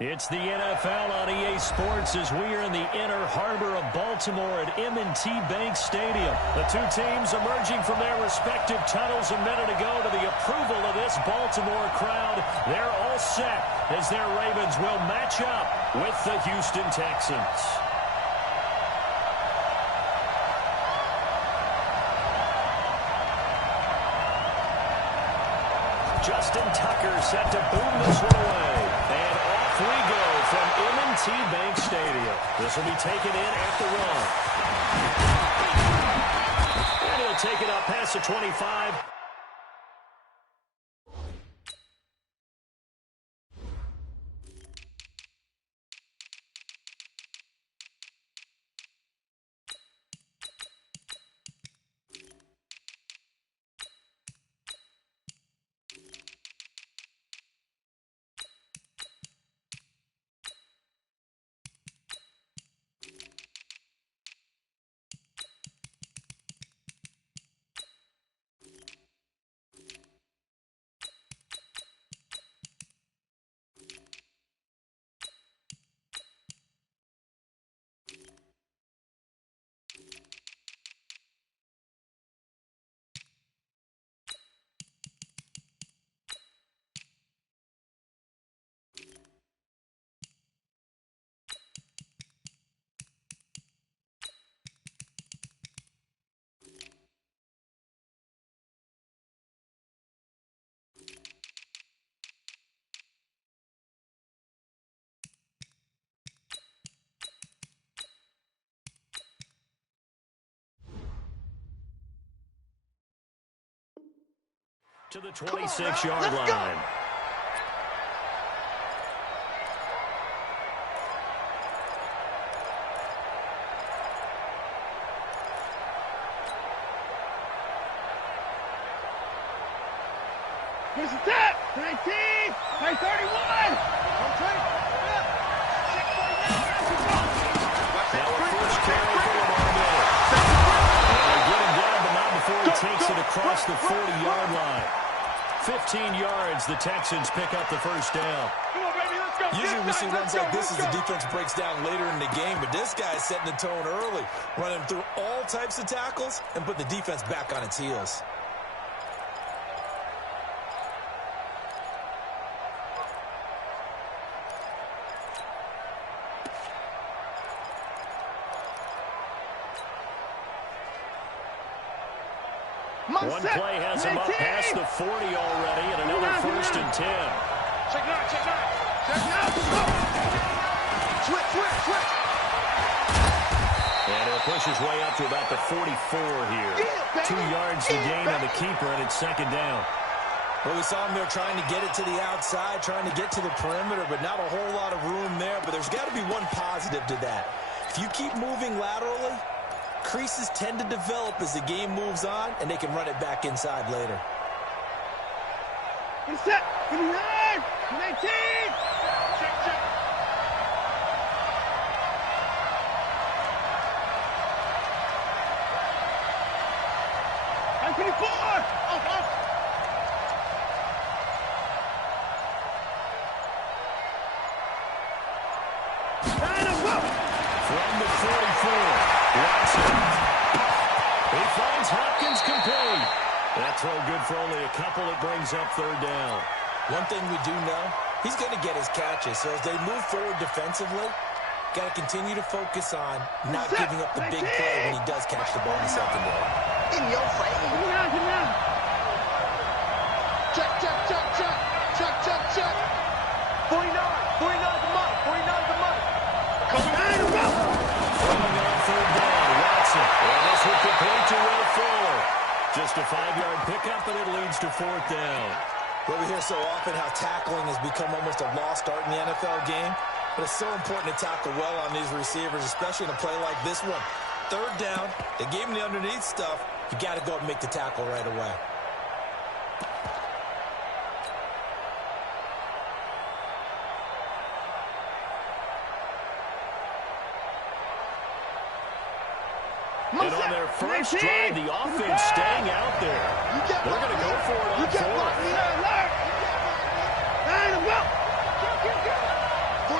It's the NFL on EA Sports as we are in the inner harbor of Baltimore at M&T Bank Stadium. The two teams emerging from their respective tunnels a minute ago to the approval of this Baltimore crowd. They're all set as their Ravens will match up with the Houston Texans. Justin Tucker set to boom this one away. And off we go from M&T Bank Stadium. This will be taken in at the run. And he'll take it up past the 25. To the 26-yard line. Here's the tap. 19. Hey, 31. I'm trying to. Now a first carry for Lamar Miller. And they get him down, but not before he takes it across the 40-yard line. 15 yards, the Texans pick up the first down. Come on, baby, let's go. Usually we see runs like this as the defense breaks down later in the game, but this guy's setting the tone early, running through all types of tackles and put the defense back on its heels. One play has him up past the 40 already, and another first and 10. Check it out, check it out. Check it out. Switch. And he'll push his way up to about the 44 here. 2 yards to gain on the keeper, and it's second down. Well, we saw him there trying to get it to the outside, trying to get to the perimeter, but not a whole lot of room there. But there's got to be one positive to that. If you keep moving laterally, creases tend to develop as the game moves on, and they can run it back inside later. Get set. 29. 19. Check. 24. Off. From the 44, Watson. He finds Hopkins complete. That throw good for only a couple. It brings up third down. One thing we do know, he's going to get his catches. So as they move forward defensively, got to continue to focus on not giving up the big play when he does catch the ball in the secondary. In your face. Come on. Check. 49 the money. Coming out of route. Throwing on third down, Watson. And this will complete to Will Fuller. Just a 5-yard pickup, and it leads to fourth down. Well, we hear so often how tackling has become almost a lost art in the NFL game. But it's so important to tackle well on these receivers, especially in a play like this one. Third down, they gave him the underneath stuff. You got to go up and make the tackle right away. And on their first drive, the offense staying out there. They're going to go for it on fourth. 49.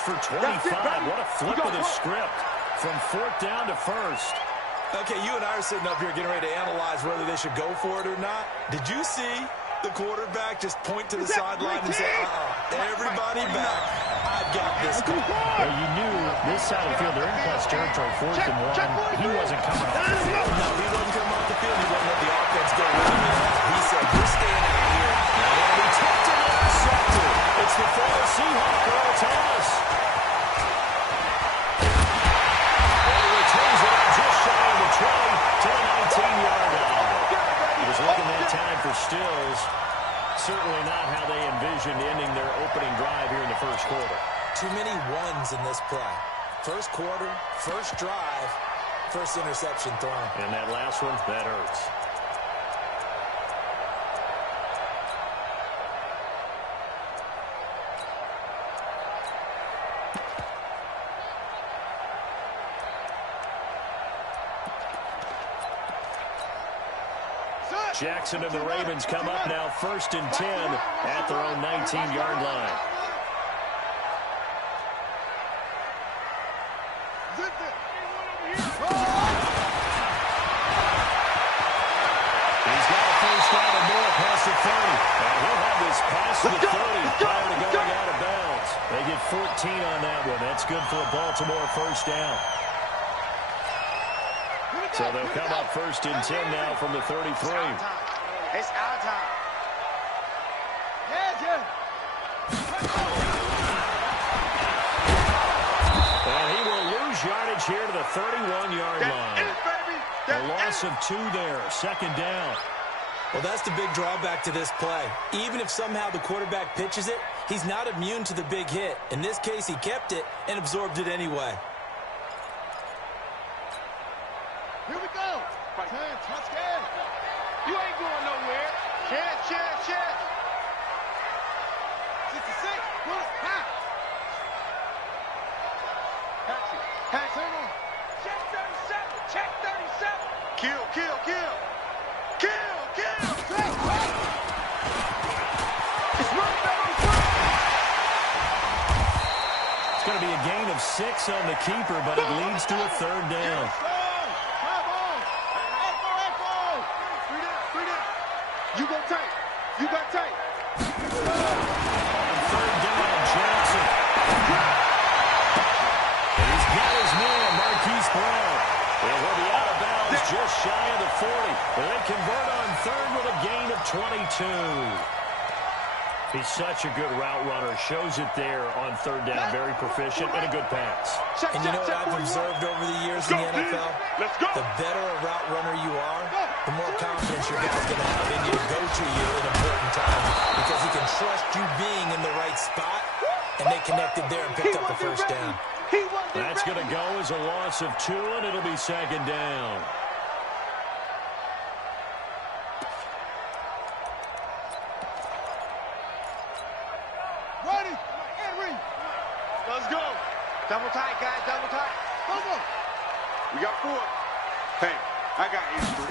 for 25. What a flip of the script from 4th down to 1st. Okay, you and I are sitting up here getting ready to analyze whether they should go for it or not. Did you see the quarterback just point to the sideline and say, everybody back, I've got this call? Well, you knew this side of the field, they're in plus territory, 4th and 1. He wasn't coming off the field. No, he wasn't coming off the field. He wasn't let the offense go with him. He said, we're staying out here. Now they'll be tucked and intercepted. It's the former Seahawk, Earl Thomas. And he returns it out just shy of the 20 to the 19-yard line. He was looking that time for Stills. Certainly not how they envisioned ending their opening drive here in the first quarter. Too many ones in this play. First quarter, first drive, first interception thrown. And that last one, that hurts. Jackson and the Ravens come up now 1st and 10 at their own 19-yard line. He's got a first down and more past the 30. And he'll have this past the 30 prior to going out of bounds. They get 14 on that one. That's good for a Baltimore first down. So they'll come up 1st and 10 now from the 33. It's our time. And he will lose yardage here to the 31-yard line. A loss of 2 there, 2nd down. Well, that's the big drawback to this play. Even if somehow the quarterback pitches it, he's not immune to the big hit. In this case, he kept it and absorbed it anyway. Here we go. Touchdown. You ain't going nowhere. Chance. 66. Pull it. High. Pass it. Check 37. Check 37. Kill. It's run, baby. It's going to be a gain of 6 on the keeper, but it leads to a 3rd down. You got tight. On 3rd down, Jackson. And he's got his man, Marquise Brown. And he'll be out of bounds just shy of the 40. And they convert on 3rd with a gain of 22. He's such a good route runner. Shows it there on 3rd down. Very proficient and a good pass. And you know what I've observed over the years in the NFL? The better a route runner you are, the more confidence your guy's going to have in you to go to you in important times because he can trust you being in the right spot, and they connected there and picked up the first down. That's going to go as a loss of 2, and it'll be 2nd down. Ready. Let's go. Double tight, guys. Double tight. Come on. We got 4. Hey, I got history.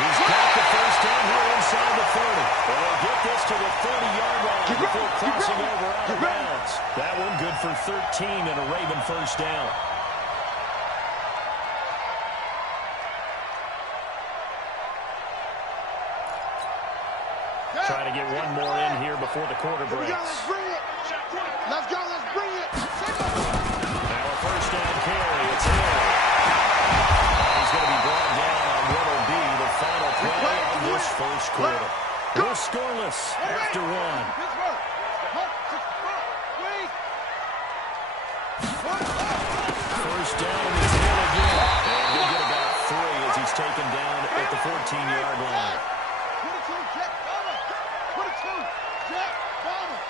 He's got the first down here inside the 30. Well, they'll get this to the 30-yard line before crossing over out of bounds. That one good for 13 and a Raven first down. Trying to get one more in here before the quarter breaks. Let's bring it. Let's go. Let's bring it. Now a first down carry. It's Hill. He's going to be brought down on what will be the final play of this first quarter. We're scoreless after 1. First down and it's Hill again. And he'll get about 3 as he's taken down at the 14-yard line. 22, Jack Bomber. 22, Jack Bomber.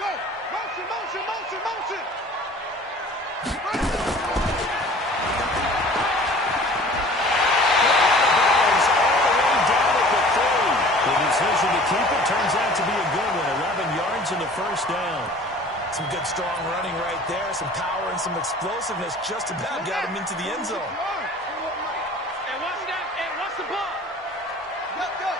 Go. Motion. The decision to keep it turns out to be a good one. 11 yards in the first down. Some good, strong running right there. Some power and some explosiveness. Just about got him into the end zone. And what's the ball? Go.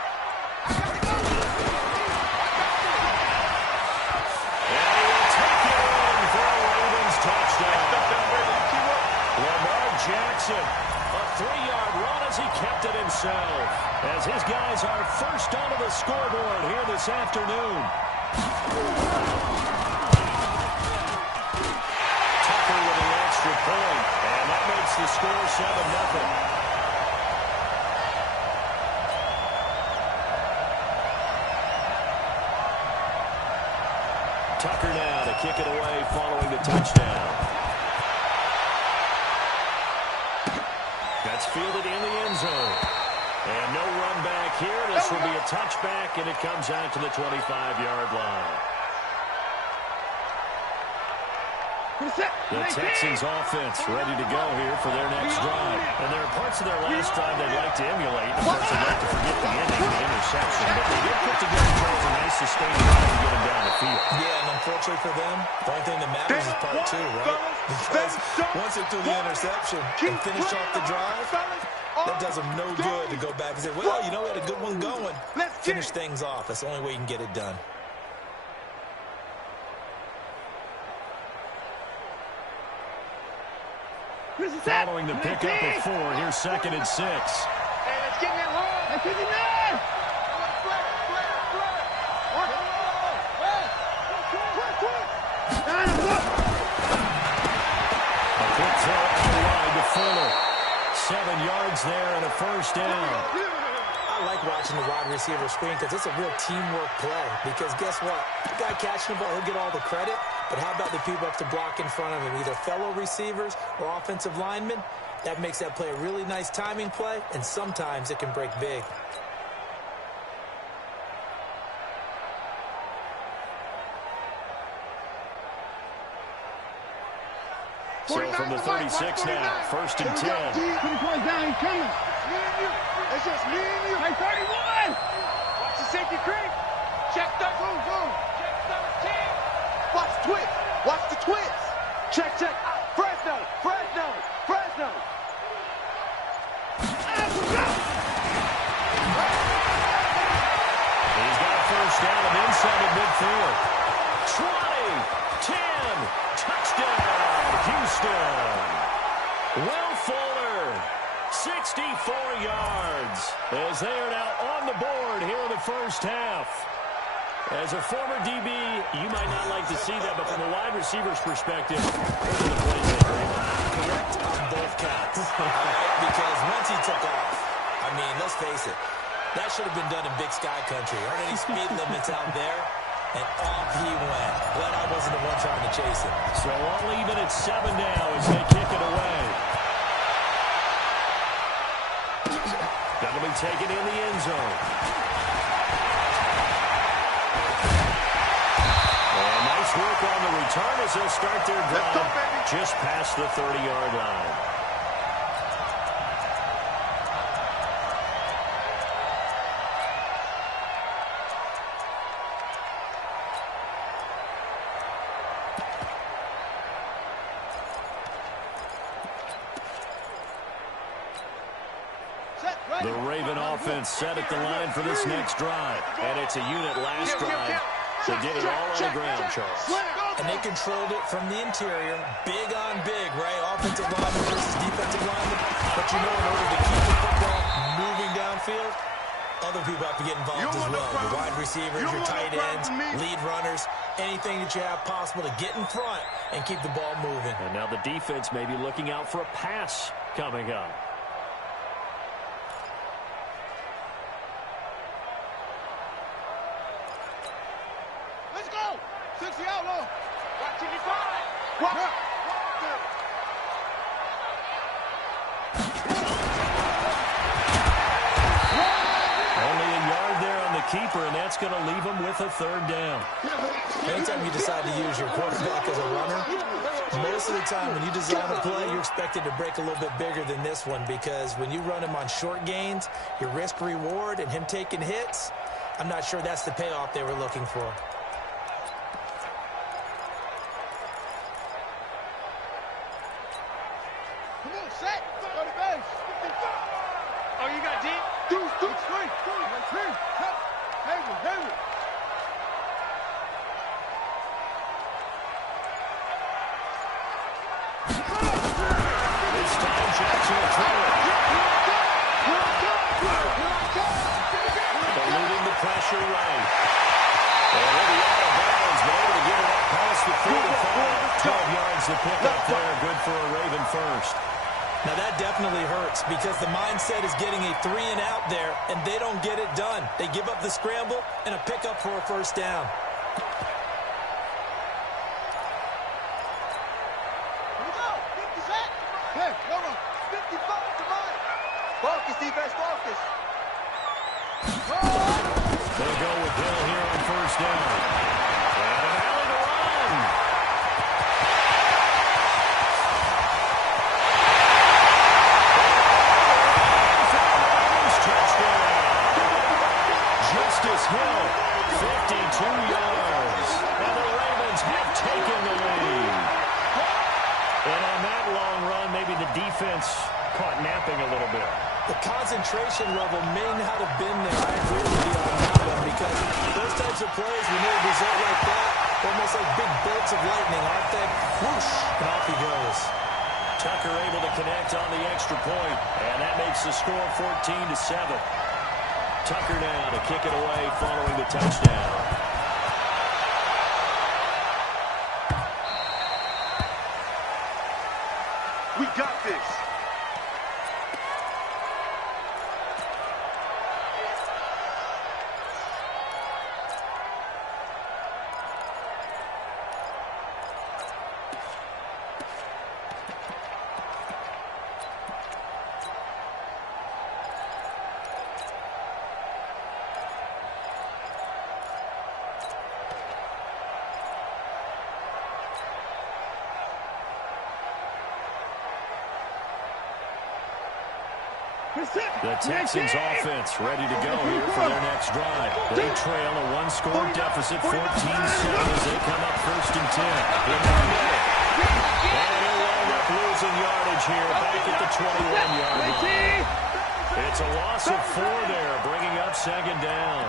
intercepted himself as his guys are first onto the scoreboard here this afternoon. Tucker with the extra point, and that makes the score 7-0. Tucker now to kick it away following the touchdown. That's fielded in the end zone. And no run back here. This will be a touchback, and it comes out to the 25-yard line. The Texans offense ready to go here for their next drive. And there are parts of their last drive they'd like to emulate. Of course, they'd like to forget the ending, the interception. But they did put together a nice sustained drive to get them down the field. Yeah, and unfortunately for them, the only thing that matters is part two, right? Because once they threw the interception and finished off the drive, that does them no good to go back and say, well, you know, we had a good one going. Finish things off. That's the only way you can get it done. Following the pickup of 4, here's 2nd and 6. Hey, let's get in that hole. Let's get in there. A quick throw on the line to Fuller. 7 yards there and a first down. I like watching the wide receiver screen because it's a real teamwork play. Because guess what? The guy catching the ball, he'll get all the credit. But how about the people up to block in front of him, either fellow receivers or offensive linemen? That makes that play a really nice timing play, and sometimes it can break big. So from the 36 now, 1st and 10. 20 points down, he's coming. Me and you. It's just me and you. Hey, 31. Watch the safety creep. Check 13. Check 13. Watch the twist. Watch the twist. Check. Fresno. He's got a first down and inside of midfield. 20, 10, touchdown, Houston. Will Fuller, 64 yards, as they are now on the board here in the first half. As a former DB, you might not like to see that, but from a wide receiver's perspective, those are the plays they dream of. Correct on both counts. Because once he took off, I mean, let's face it, that should have been done in Big Sky Country. Aren't any speed limits out there? And off he went. Glad I wasn't the one trying to chase him. So all even at 7 now as they kick it away. That'll be taken in the end zone. And nice work on the return as they'll start their drive just past the 30-yard line. The Raven offense set at the line for this next drive. And it's a unit last drive. They did it all on the ground, Charles. And they controlled it from the interior. Big on big, right? Offensive lineman versus defensive lineman. But you know, in order to keep the football moving downfield, other people have to get involved as well. Your wide receivers, your tight ends, lead runners, anything that you have possible to get in front and keep the ball moving. And now the defense may be looking out for a pass coming up. Let's go. 60 out low. Watch it, 5. Watch. Only a yard there on the keeper, and that's going to leave him with a third down. Anytime you decide to use your quarterback as a runner, most of the time when you design a play, you're expected to break a little bit bigger than this one, because when you run him on short gains, your risk-reward and him taking hits, I'm not sure that's the payoff they were looking for. Come on, set. Go to base. Oh, you got deep? Deuce, 3. Hayward. This time, Jackson will throw it. pressure right. And with the out of bounds, but able to get it up past the 45. 12 yards to pick up there. Good for a Raven first. Now that definitely hurts because the mindset is getting a 3 and out there, and they don't get it done. They give up the scramble and a pickup for a first down. Hey, come on. 55 to mine. Focus, defense, focus. They'll go with Hill here on first down. And an alley to run. Touchdown. Justice Hill, 52 yards. And the Ravens have taken the lead. And on that long run, maybe the defense caught napping a little bit. The concentration level may not have been there. I agree with you on that one because those types of plays, when they result like that, almost like big bolts of lightning, aren't they? Whoosh, and off he goes. Tucker able to connect on the extra point, and that makes the score 14-7. Tucker now to kick it away following the touchdown. We got this. The Texans offense ready to go here for their next drive. They trail a one-score deficit, 14-7 as they come up 1st and 10. In the middle. And he'll end up losing yardage here back at the 21-yard line. It's a loss of 4 there, bringing up 2nd down.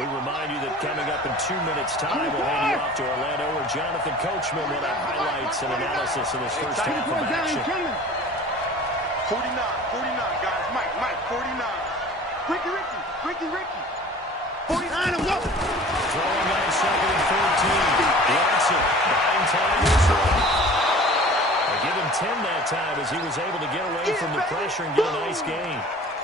We remind you that coming up in 2 minutes' time, we'll hand you off to Orlando where Jonathan Coachman will have highlights and analysis in his first half of action. 49, 49, guys. Mike, 49. Ricky. 49, I'm up. Throwing on 2nd and 14. Watson, buying time this one. They give him 10 that time as he was able to get away from the pressure and get a nice gain.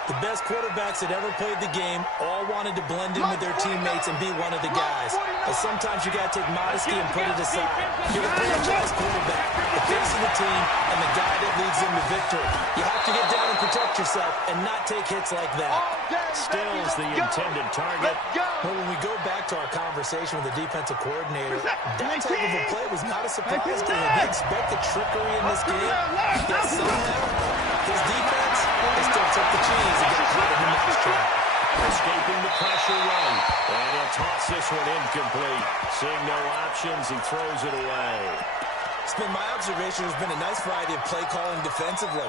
The best quarterbacks that ever played the game all wanted to blend in with their teammates and be one of the guys. But sometimes you got to take modesty and put it aside. You're the franchise quarterback, the face of the team, and the guy that leads them to victory. You have to get down and protect yourself and not take hits like that. Stills the intended target. Well, when we go back to our conversation with the defensive coordinator, that type of a play was not a surprise to him. He expected trickery in this game. Yet somehow, his defense has still took the cheese and got caught in the mousetrap. Escaping the pressure right. And he'll toss this one incomplete. Seeing no options, he throws it away. It's been my observation there's been a nice variety of play calling defensively.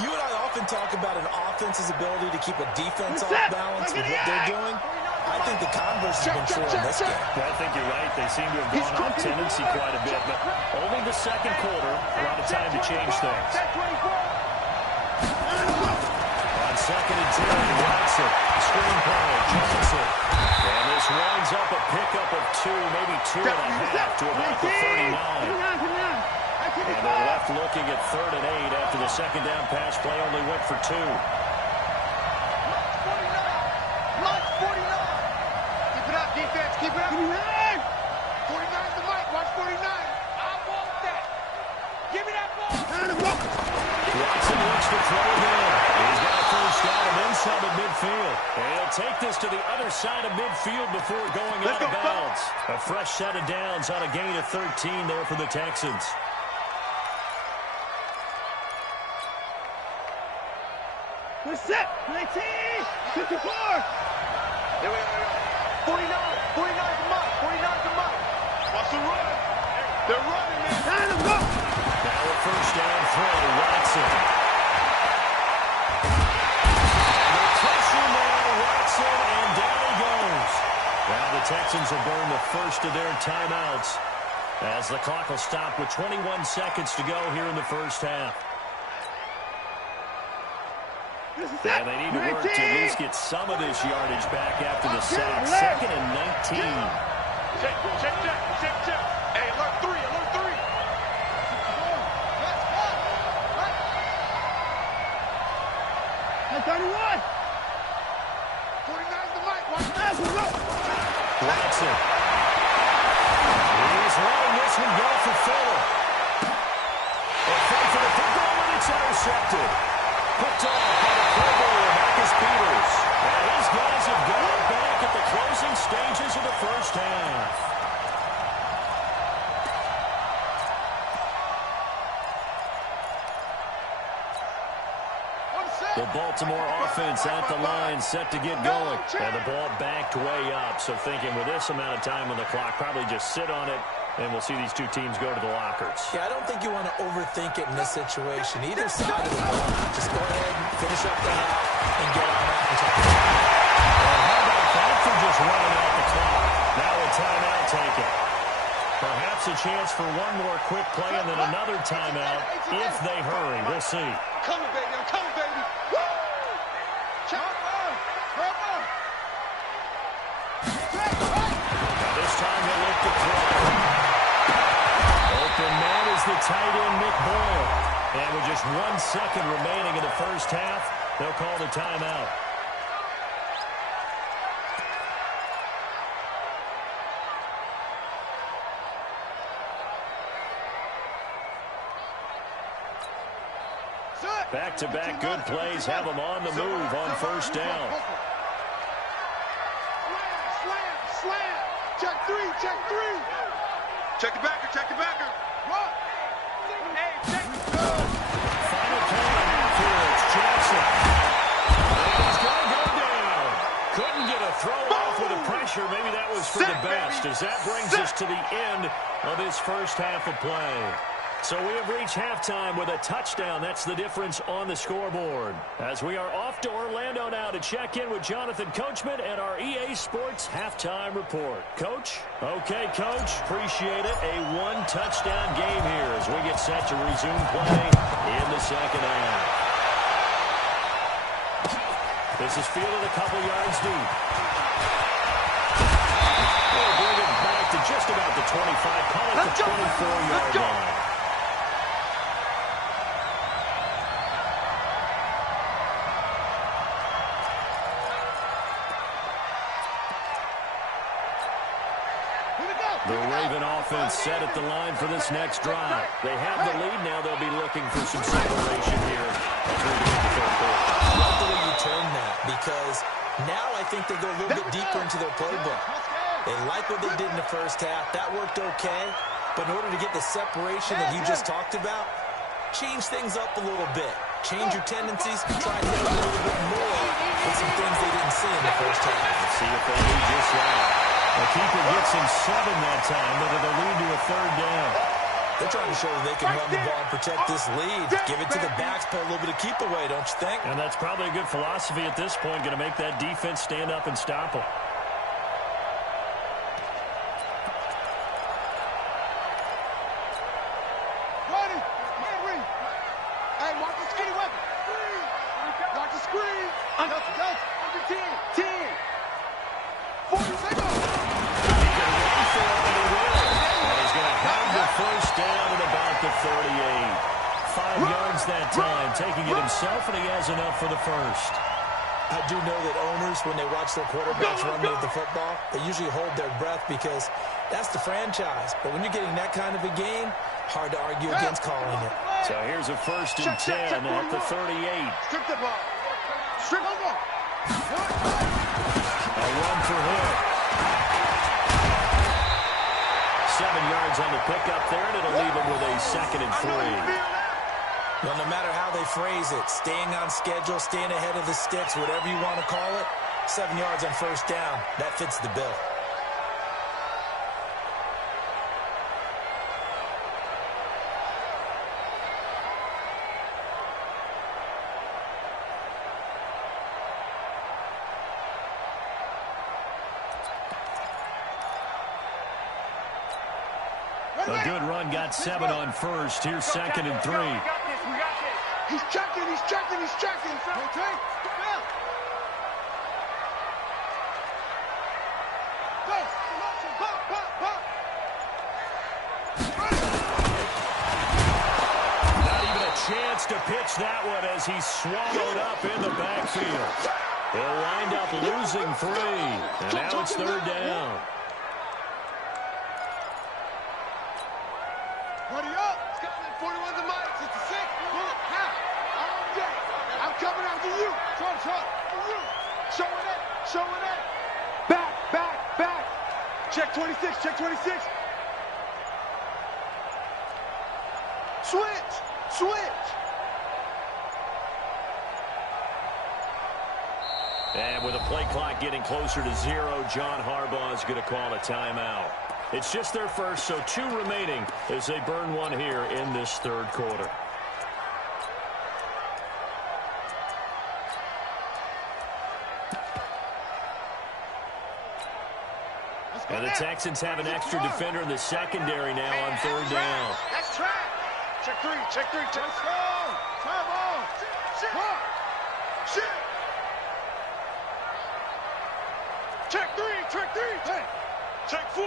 You and I often talk about an offense's ability to keep a defense off balance with what they're doing. I think the converse has been true in this game. Well, I think you're right. They seem to have gone off tendency quite a bit, but only the 2nd quarter, a lot of time to change things. On 2nd and 10, Watson, screen play, Johnson. And this winds up a pickup of 2, maybe 2.5 to about the 39. And they're left looking at 3rd and 8 after the 2nd down pass play only went for 2. 49. Keep it up, defense. Keep it up. 49's the mic. Watch 49. I want that. Give me that ball. Watson looks to throw it in. He's got a first down and inside of midfield. And he'll take this to the other side of midfield before going out of bounds. A fresh set of downs on a gain of 13 there for the Texans. We're set. 19. 54. Here we go. 49. 49's the mic. 49's the mic. Watch the run. They're running, man. Now a first down throw, Watson. And the pressure now, Watson Texans will burn the first of their timeouts as the clock will stop with 21 seconds to go here in the first half. And they need to work to at least get some of this yardage back after the sack. 2nd and 19. Check. Hey, alert 3. Hey, 31. 49's the mic. Watch this. Watson. He's letting this one go for Fuller. A fight for the football, and it's intercepted. Picked off by the Pro Bowler, Marcus Peters. And his guys have got it back at the closing stages of the first half. The Baltimore offense at the line, set to get going. And the ball backed way up. So thinking with this amount of time on the clock, probably just sit on it, and we'll see these two teams go to the lockers. Yeah, I don't think you want to overthink it in this situation. Either side of the ball, just go ahead and finish up the half and get on out and talk. Well, how about that for just running out the clock? Now a timeout taken. Perhaps a chance for one more quick play and then another timeout if they hurry. We'll see. Coming, baby. I'm coming, baby. Woo! Now this time he'll look to throw. Open man is the tight end, Nick Boyle. And with just 1 second remaining in the first half, they'll call the timeout. Back-to-back good plays have them on the move on first down. Slam. Check three. Check the backer. Run. Hey, check. Final play afterwards, Jackson. And he's going to go down. Couldn't get a throw off with the pressure. Maybe that was for the best, as that brings us to the end of this first half of play. So we have reached halftime with a touchdown. That's the difference on the scoreboard. As we are off to Orlando now to check in with Jonathan Coachman and our EA Sports halftime report. Coach? Okay, Coach. Appreciate it. A one-touchdown game here as we get set to resume play in the second half. This is fielded a couple yards deep. We'll bring it back to just about the 25. Call it the 24-yard line. The Raven offense set at the line for this next drive. They have the lead now. They'll be looking for some separation here as we get to the third quarter. I love the way you turn that, because now I think they go a little bit deeper into their playbook. They like what they did in the first half. That worked okay. But in order to get the separation that you just talked about, change things up a little bit. Change your tendencies. Try and hit a little bit more with some things they didn't see in the first half. Let's see if they do just that. The keeper gets him 7 that time, but it'll lead to a third down. They're trying to show that they can run the ball and protect this lead. Give it to the backs, play a little bit of keep away, don't you think? And that's probably a good philosophy at this point, going to make that defense stand up and stop them. Hey, watch the skinny weapon. Watch the screen. Under 10. 40 seconds. He can run for it, and he will. And he's going to have the first down at about the 38. 5 yards that time, taking it himself, and he has enough for the first. I do know that owners, when they watch their quarterbacks run with the football, they usually hold their breath because that's the franchise. But when you're getting that kind of a game, hard to argue against calling it. So here's a 1st and 10 at the 38. Strip the ball. Strip the ball. A run for him. 7 yards on the pickup there, and it'll leave him with a 2nd and 3. Well, no matter how they phrase it, staying on schedule, staying ahead of the sticks, whatever you want to call it, 7 yards on first down, that fits the bill. A good run got 7 on first. Here's 2nd and 3. He's checking, he's checking, he's checking. Okay. Chance to pitch that one as he's swallowed up in the backfield. They'll wind up losing 3, and now it's 3rd down. Buddy up. It's got 41 the mics. It's the 6. I'm coming after you. Trump. Show it. Back. Check 26. Switch. And with the play clock getting closer to 0, John Harbaugh is going to call a timeout. It's just their first, so 2 remaining as they burn 1 here in this 3rd quarter. And the Texans have an extra defender in the secondary now on 3rd down. That's track. Check 3. Let's go. Time on. Shit. Check 3. Hey. Check 4.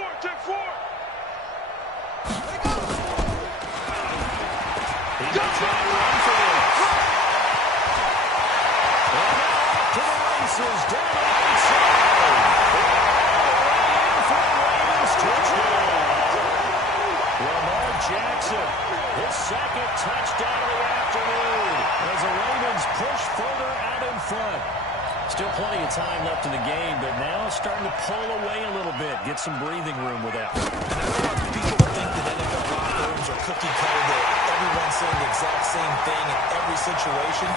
He's going to try to run for this. And off to the races down the right side. And for the Ravens touchdown. Lamar Jackson, his 2nd touchdown of the afternoon as the Ravens push further out in front. Still plenty of time left in the game, but now it's starting to pull away a little bit, get some breathing room with that. And I don't want people to think that NFL locker rooms are cookie cutter, that everyone's saying the exact same thing in every situation.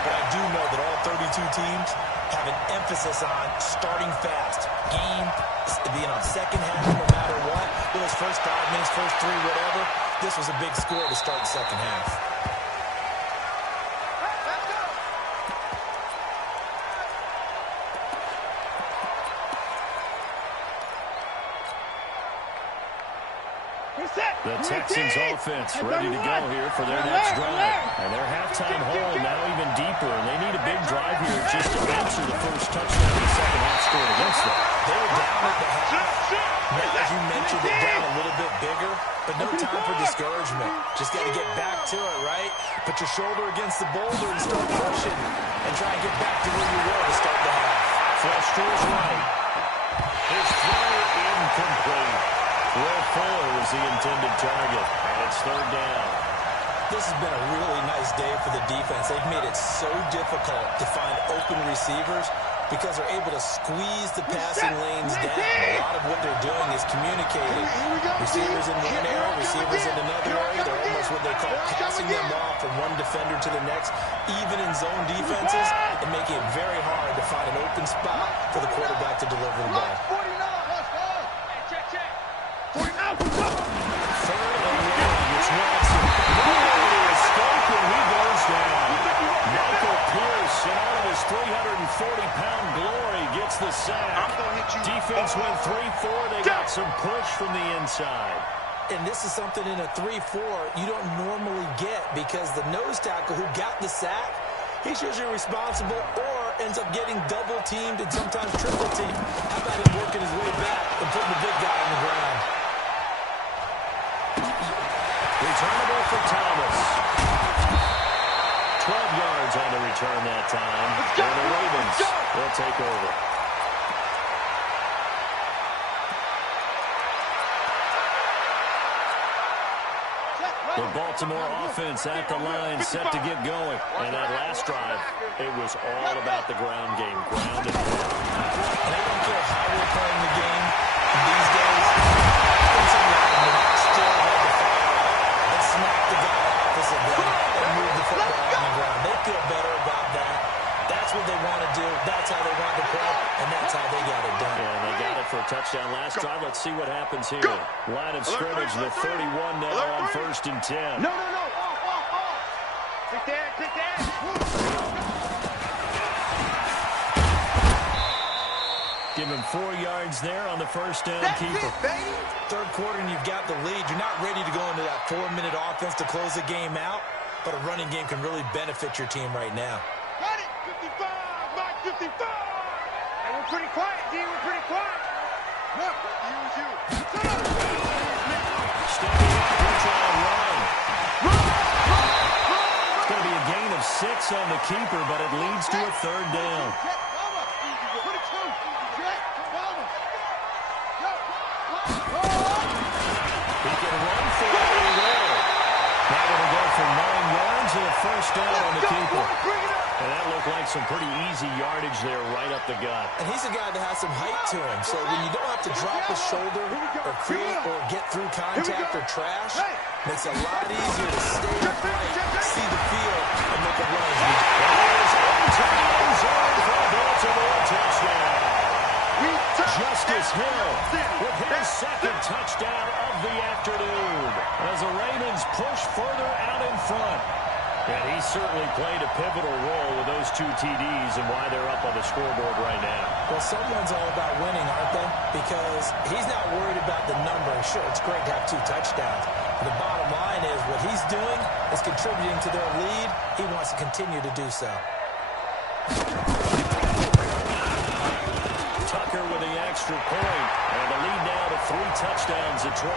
But I do know that all 32 teams have an emphasis on starting fast. Game, being on second half no matter what. Those first 5 minutes, first 3, whatever. This was a big score to start the second half. The Texans offense ready to go here for their next drive. And their halftime hole now even deeper, and they need a big drive here just to answer the first touchdown in the second half scored against them. They were down at the half. Now, as you mentioned, they're down a little bit bigger, but no time for discouragement. Just got to get back to it, right? Put your shoulder against the boulder and start pushing and try and get back to where you were to start the half. Flush to his right. His throw incomplete. Will Fuller was the intended target, and it's 3rd down. This has been a really nice day for the defense. They've made it so difficult to find open receivers because they're able to squeeze the passing lanes down. A lot of what they're doing is communicating. Receivers in one area, receivers in another area. They're almost what they call passing them off from one defender to the next, even in zone defenses, and making it very hard to find an open spot for the quarterback to deliver the ball. In all of his 340-pound glory, gets the sack. Defense went 3-4. They got some push from the inside. And this is something in a 3-4 you don't normally get because the nose tackle who got the sack, he's usually responsible or ends up getting double-teamed and sometimes triple-teamed. How about him working his way back and putting the big guy on the ground? Returnable for Thomas. 12 yards on the return that time. And the Ravens will take over. The Baltimore offense at the line, set to get going. And that last drive, it was all about the ground game. Ground and pound. And I don't care how we're playing the game these days. Still had to fire and smack the guy opposite them and move the football on the ground. They feel better about that. That's what they want to do. That's how they want to play, and that's how they got it done. Yeah, and they got it for a touchdown last drive. Let's see what happens here. Line of scrimmage, the 31 now on 1st and 10. No. Quick that. Give him 4 yards there on the first down keeper. It, baby. Third quarter and you've got the lead. You're not ready to go into that 4-minute offense to close the game out, but a running game can really benefit your team right now. Got it. 55, Mike, 55. And we're pretty quiet, D. We're pretty quiet. Look, use you. Stepping up, we'll try and run. It's going to be a gain of 6 on the keeper, but it leads to a third down. He can run for it and roll. That would go for 9 yards and a first down on the keeper. And that looked like some pretty easy yardage there right up the gut. And he's a guy that has some height to him, so when you don't have to drop a shoulder or create or get through contact or trash, makes it a lot easier to stay upright, see the field, and make a run. There's into the end zone for a Baltimore touchdown. Justice Hill with his second touchdown of the afternoon as the Ravens push further out in front. And he certainly played a pivotal role with those 2 TDs and why they're up on the scoreboard right now. Well, someone's all about winning, aren't they? Because he's not worried about the number. Sure, it's great to have 2 touchdowns. But the bottom line is what he's doing is contributing to their lead. He wants to continue to do so. Tucker with the extra point. And the lead now to 3 touchdowns at 21.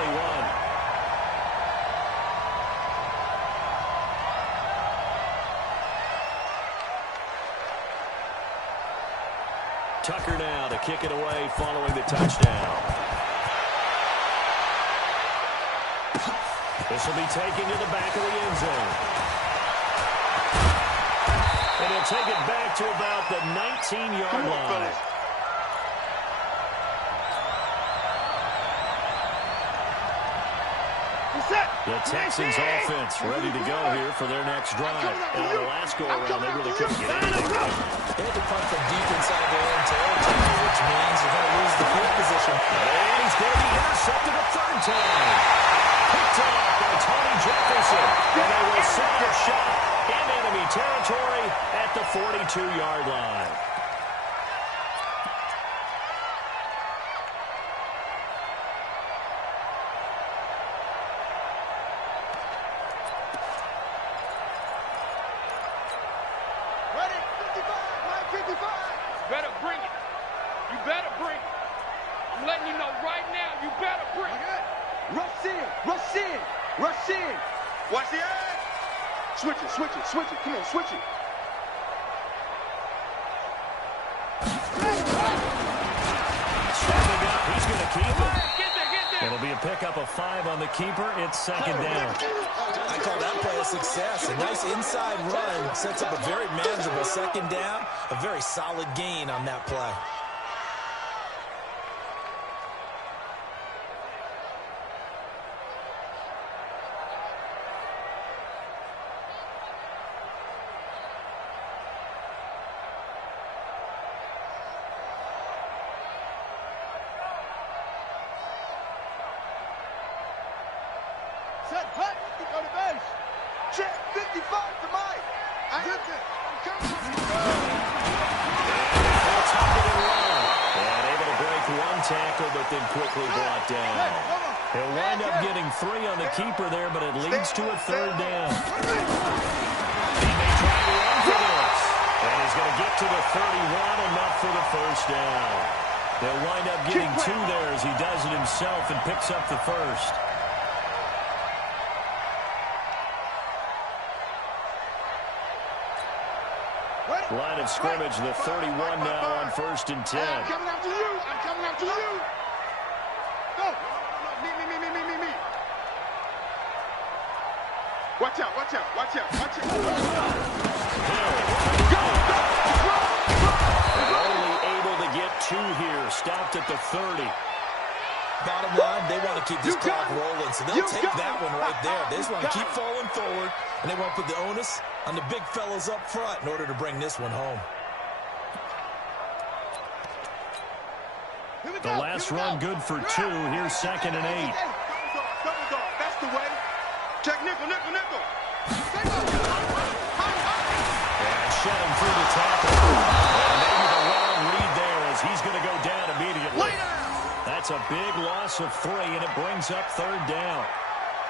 Tucker now to kick it away following the touchdown. This will be taken to the back of the end zone. And he'll take it back to about the 19-yard line. The Texans offense ready to go here for their next drive. And on the last go-around, they really couldn't get anything right. They had to punt from deep inside their own territory, which means you're going to lose the field position. And he's going to be intercepted a third time. Picked off by Tony Jefferson. And they will set up shot in enemy territory at the 42-yard line. Switch it. Come on, switch it. Stepping up, he's going to keep it. It'll be a pickup of 5 on the keeper. It's second down. I call that play a success. A nice inside run sets up a very manageable second down. A very solid gain on that play. Set, hut, go to base. Check, 55 to Mike. I hit it. I'm coming. And able to break 1 tackle, but then quickly brought down. He'll wind up getting 3 on the keeper there, but it leads to a third down. He may try to run for this. And he's going to get to the 31, enough for the first down. They'll wind up getting 2 there as he does it himself and picks up the first. Line of scrimmage, the 31 now on 1st and 10. I'm coming after you. I'm coming after you. Go. Me. Watch out. Only able to get 2 here. Stopped at the 30. Bottom line, they want to keep this clock rolling, so they'll take that one right there. They just want to keep falling forward, and they want to put the onus on the big fellas up front in order to bring this one home. The last run good for 2. Here's 2nd and 8. That's the way. Check nickel. And shut him through the tackle. And maybe the wrong read there as he's going to go down and be loss of 3, and it brings up 3rd down.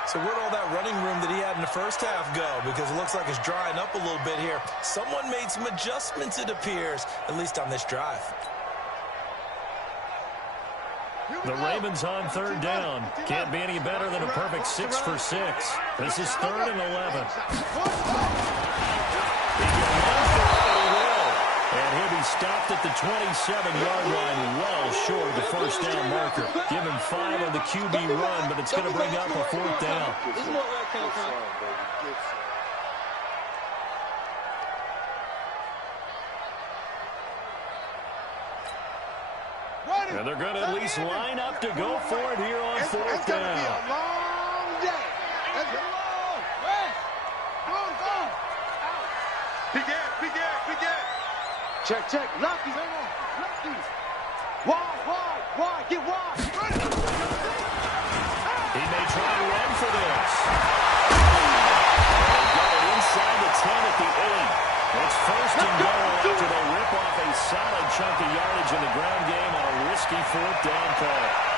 So where'd all that running room that he had in the first half go? Because it looks like it's drying up a little bit here. Someone made some adjustments, it appears, at least on this drive. The Ravens on 3rd down. Can't be any better than a perfect 6 for 6. This is 3rd and 11. And he'll be stopped at the 27-yard line, well short of the first down marker. Give him 5 on the QB run, but it's going to bring up a 4th down. And they're going to at least line up to go for it here on 4th down. It's going to be a long day. Let's go. Begin. Check. Lucky. Wide. Get wide. He may try to run for this. They got it inside the 10 at the 8. It's 1st and goal after they rip off a solid chunk of yardage in the ground game on a risky 4th down call.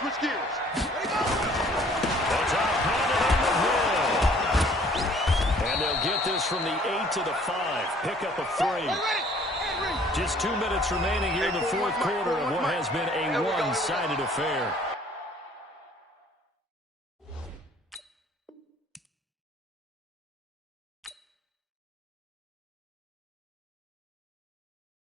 Switch gears. That's out-pounded on the hill. And they'll get this from the 8 to the 5. Pickup of 3. Just 2 minutes remaining here in the 4th quarter of what has been a one-sided affair.